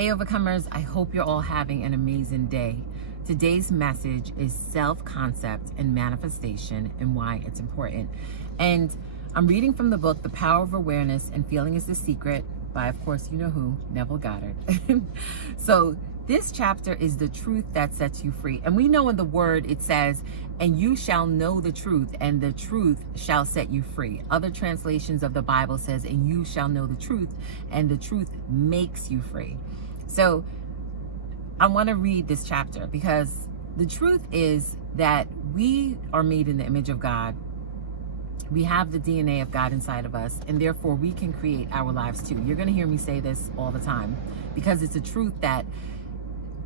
Hey Overcomers, I hope you're all having an amazing day. Today's message is self-concept and manifestation and why it's important. And I'm reading from the book, The Power of Awareness and Feeling is the Secret by, of course, you know who, Neville Goddard. So this chapter is the truth that sets you free. And we know in the word it says, and you shall know the truth, and the truth shall set you free. Other translations of the Bible says, and you shall know the truth, and the truth makes you free. So I want to read this chapter because the truth is that we are made in the image of God. We have the DNA of God inside of us, and therefore we can create our lives too. You're going to hear me say this all the time because it's a truth that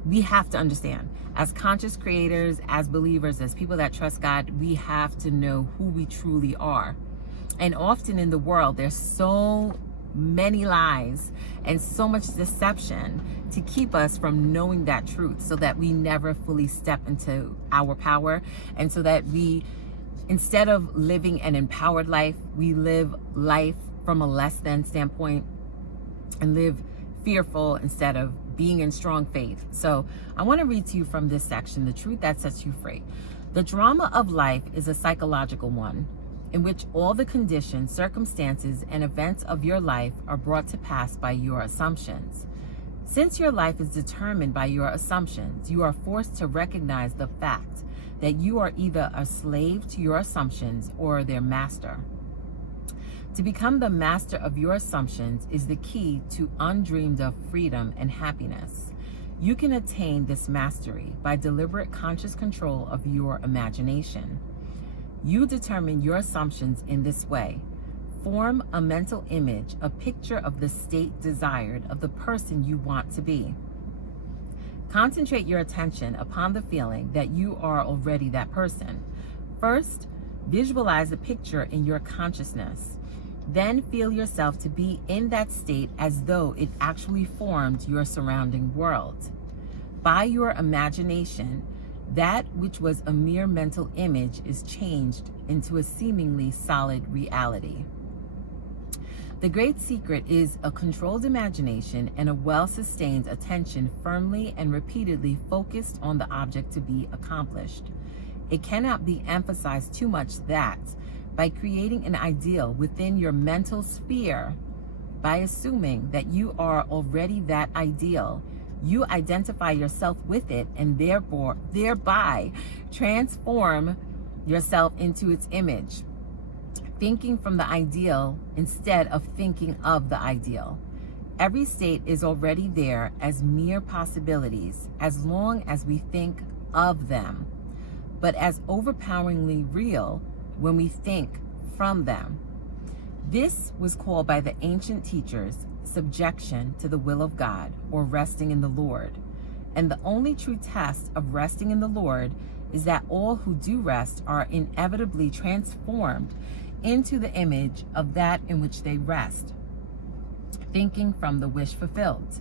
we have to understand. As conscious creators, as believers, as people that trust God, we have to know who we truly are. And often in the world, there's so many lies and so much deception to keep us from knowing that truth so that we never fully step into our power, and so that we, instead of living an empowered life, we live life from a less than standpoint and live fearful instead of being in strong faith. So I want to read to you from this section, The Truth That Sets You Free. The drama of life is a psychological one, in which all the conditions, circumstances, and events of your life are brought to pass by your assumptions. Since your life is determined by your assumptions, you are forced to recognize the fact that you are either a slave to your assumptions or their master. To become the master of your assumptions is the key to undreamed of freedom and happiness. You can attain this mastery by deliberate conscious control of your imagination. You determine your assumptions in this way. Form a mental image, a picture of the state desired of the person you want to be. Concentrate your attention upon the feeling that you are already that person. First, visualize a picture in your consciousness. Then feel yourself to be in that state as though it actually formed your surrounding world. By your imagination, that which was a mere mental image is changed into a seemingly solid reality. The great secret is a controlled imagination and a well-sustained attention firmly and repeatedly focused on the object to be accomplished. It cannot be emphasized too much that by creating an ideal within your mental sphere, by assuming that you are already that ideal, you identify yourself with it and thereby transform yourself into its image, thinking from the ideal instead of thinking of the ideal. Every state is already there as mere possibilities as long as we think of them, but as overpoweringly real when we think from them. This was called by the ancient teachers subjection to the will of God, or resting in the Lord. And the only true test of resting in the Lord is that all who do rest are inevitably transformed into the image of that in which they rest, thinking from the wish fulfilled.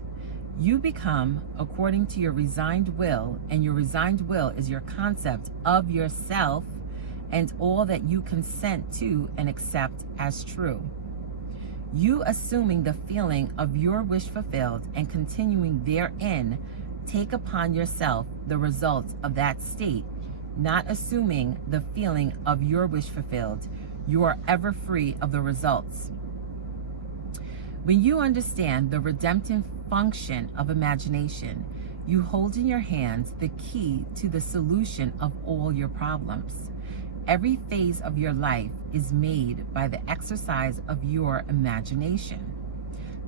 You become according to your resigned will, and your resigned will is your concept of yourself and all that you consent to and accept as true. You assuming the feeling of your wish fulfilled and continuing therein, take upon yourself the results of that state, not assuming the feeling of your wish fulfilled. You are ever free of the results. When you understand the redemptive function of imagination, you hold in your hands the key to the solution of all your problems. Every phase of your life is made by the exercise of your imagination.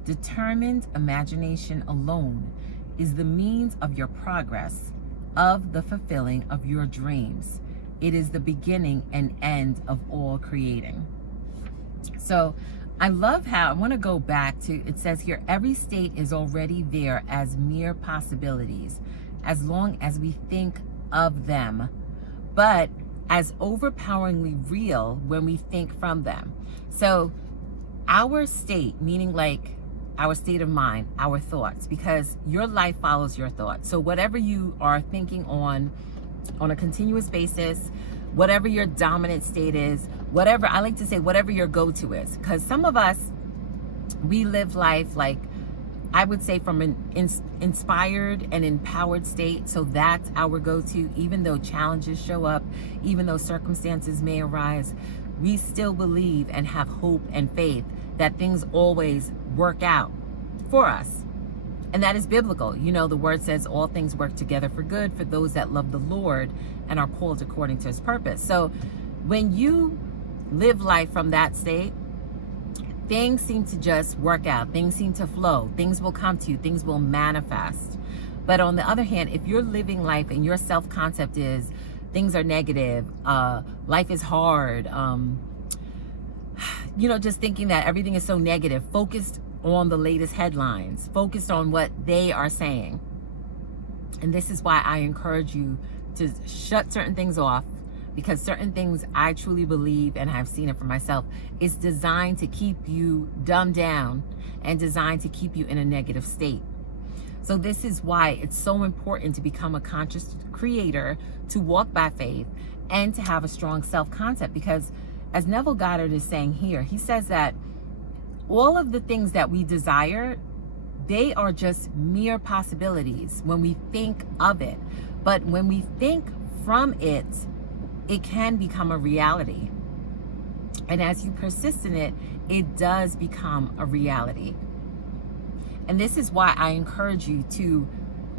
Determined imagination alone is the means of your progress, of the fulfilling of your dreams. It is the beginning and end of all creating. So I love how, I want to go back to, it says here, every state is already there as mere possibilities, as long as we think of them, but as overpoweringly real when we think from them. So our state, meaning like our state of mind, our thoughts, because your life follows your thoughts. So whatever you are thinking on a continuous basis, whatever your dominant state is, whatever, I like to say, whatever your go-to is. Because some of us, we live life like I would say from an inspired and empowered state. So that's our go-to. Even though challenges show up, even though circumstances may arise, we still believe and have hope and faith that things always work out for us. And that is biblical. You know, the word says all things work together for good for those that love the Lord and are called according to his purpose. So when you live life from that state, things seem to just work out. Things seem to flow. Things will come to you. Things will manifest. But on the other hand, if you're living life and your self-concept is things are negative, life is hard, you know, just thinking that everything is so negative, focused on the latest headlines, focused on what they are saying. And this is why I encourage you to shut certain things off, because certain things I truly believe, and I've seen it for myself, is designed to keep you dumbed down and designed to keep you in a negative state. So this is why it's so important to become a conscious creator, to walk by faith, and to have a strong self-concept. Because as Neville Goddard is saying here, he says that all of the things that we desire, they are just mere possibilities when we think of it. But when we think from it, it can become a reality. And as you persist in it, it does become a reality. And this is why I encourage you to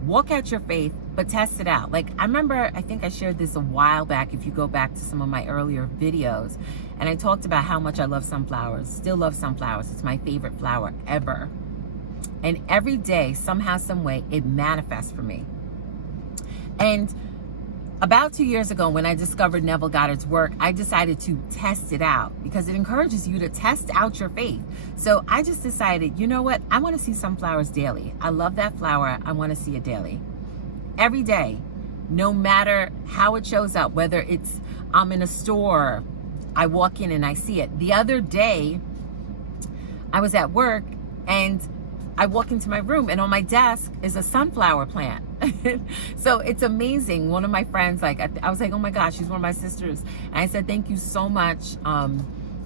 walk out your faith, but test it out. Like, I remember, I think I shared this a while back, if you go back to some of my earlier videos, and I talked about how much I love sunflowers, still love sunflowers. It's my favorite flower ever. And every day, somehow, some way, it manifests for me. And about 2 years ago, when I discovered Neville Goddard's work, I decided to test it out because it encourages you to test out your faith. So I just decided, you know what? I want to see sunflowers daily. I love that flower. I want to see it daily. Every day, no matter how it shows up, whether it's I'm in a store, I walk in and I see it. The other day, I was at work and I walk into my room and on my desk is a sunflower plant. So it's amazing. One of my friends, like, I was like, oh my gosh, she's one of my sisters. And I said, thank you so much.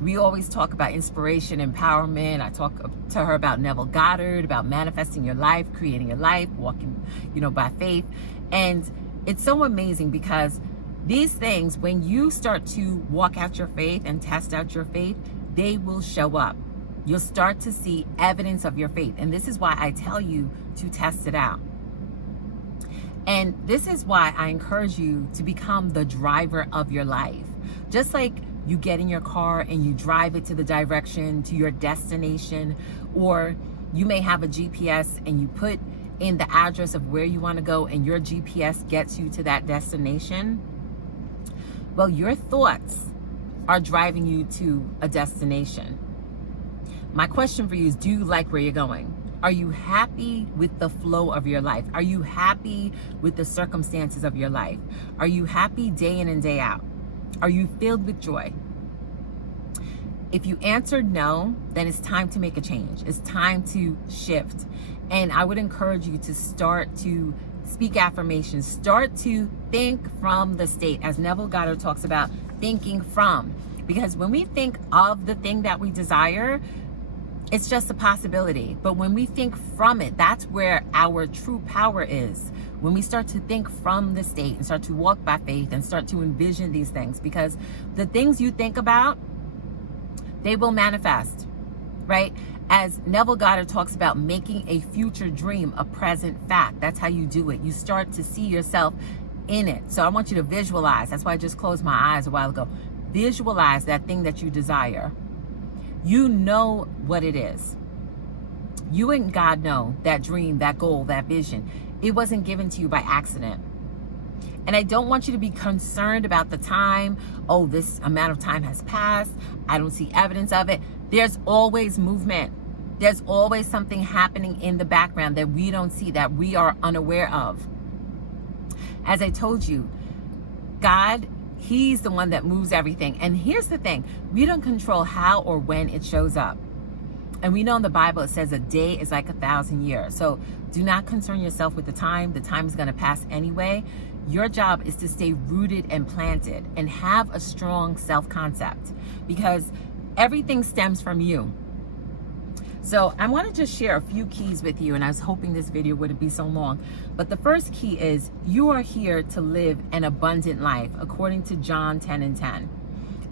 We always talk about inspiration, empowerment. I talk to her about Neville Goddard, about manifesting your life, creating your life, walking, you know, by faith. And it's so amazing because these things, when you start to walk out your faith and test out your faith, they will show up. You'll start to see evidence of your faith. And this is why I tell you to test it out. And this is why I encourage you to become the driver of your life. Just like you get in your car and you drive it to the direction, to your destination, or you may have a GPS and you put in the address of where you want to go and your GPS gets you to that destination. Well, your thoughts are driving you to a destination. My question for you is, do you like where you're going? Are you happy with the flow of your life? Are you happy with the circumstances of your life? Are you happy day in and day out? Are you filled with joy? If you answered no, then it's time to make a change. It's time to shift. And I would encourage you to start to speak affirmations. Start to think from the state, as Neville Goddard talks about thinking from. Because when we think of the thing that we desire, it's just a possibility. But when we think from it, that's where our true power is. When we start to think from the state and start to walk by faith and start to envision these things, because the things you think about, they will manifest, right? As Neville Goddard talks about making a future dream a present fact. That's how you do it. You start to see yourself in it. So I want you to visualize. That's why I just closed my eyes a while ago. Visualize that thing that you desire. You know what it is. You and God know that dream, that goal, that vision. It wasn't given to you by accident. And I don't want you to be concerned about the time. Oh, this amount of time has passed. I don't see evidence of it. There's always movement. There's always something happening in the background that we don't see, that we are unaware of. As I told you, God, He's the one that moves everything. And here's the thing. We don't control how or when it shows up. And we know in the Bible it says a day is like 1,000 years. So do not concern yourself with the time. The time is going to pass anyway. Your job is to stay rooted and planted and have a strong self-concept, because everything stems from you. So I want to just share a few keys with you, and I was hoping this video wouldn't be so long. But the first key is you are here to live an abundant life, according to John 10:10,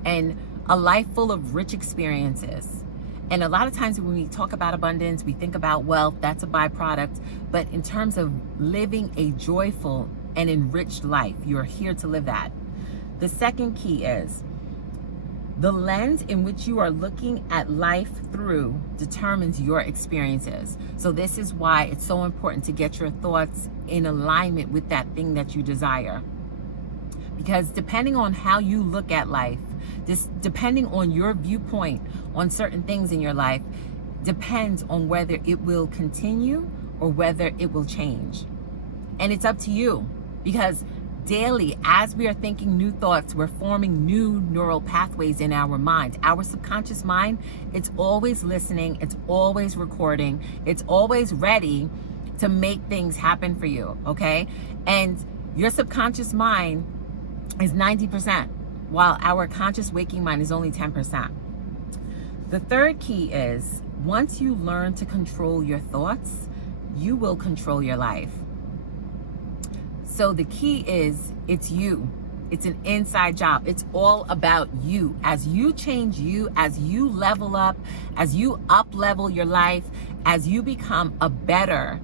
and a life full of rich experiences. And a lot of times when we talk about abundance, we think about wealth, that's a byproduct. But in terms of living a joyful and enriched life, you're here to live that. The second key is the lens in which you are looking at life through determines your experiences. So this is why it's so important to get your thoughts in alignment with that thing that you desire. Because depending on how you look at life, depending on your viewpoint on certain things in your life, depends on whether it will continue or whether it will change. And it's up to you, because daily, as we are thinking new thoughts, we're forming new neural pathways in our minds. Our subconscious mind, it's always listening, it's always recording, it's always ready to make things happen for you, okay? And your subconscious mind is 90%, while our conscious waking mind is only 10%. The third key is, once you learn to control your thoughts, you will control your life. So the key is, it's you. It's an inside job. It's all about you. As you change you, as you level up, as you up-level your life, as you become a better,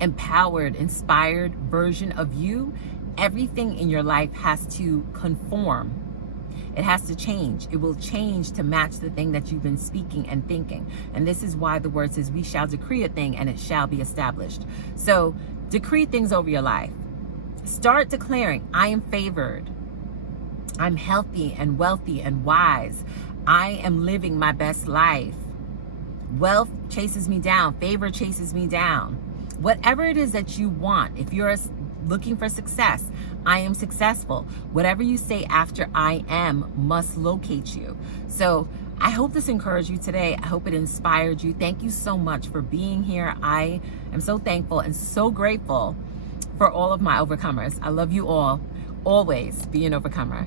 empowered, inspired version of you, everything in your life has to conform. It has to change. It will change to match the thing that you've been speaking and thinking. And this is why the word says, we shall decree a thing and it shall be established. So decree things over your life. Start declaring, I am favored. I'm healthy and wealthy and wise. I am living my best life. Wealth chases me down. Favor chases me down. Whatever it is that you want, if you're looking for success, I am successful. Whatever you say after I am must locate you. So I hope this encouraged you today. I hope it inspired you. Thank you so much for being here. I am so thankful and so grateful for all of my overcomers. I love you all. Always be an overcomer.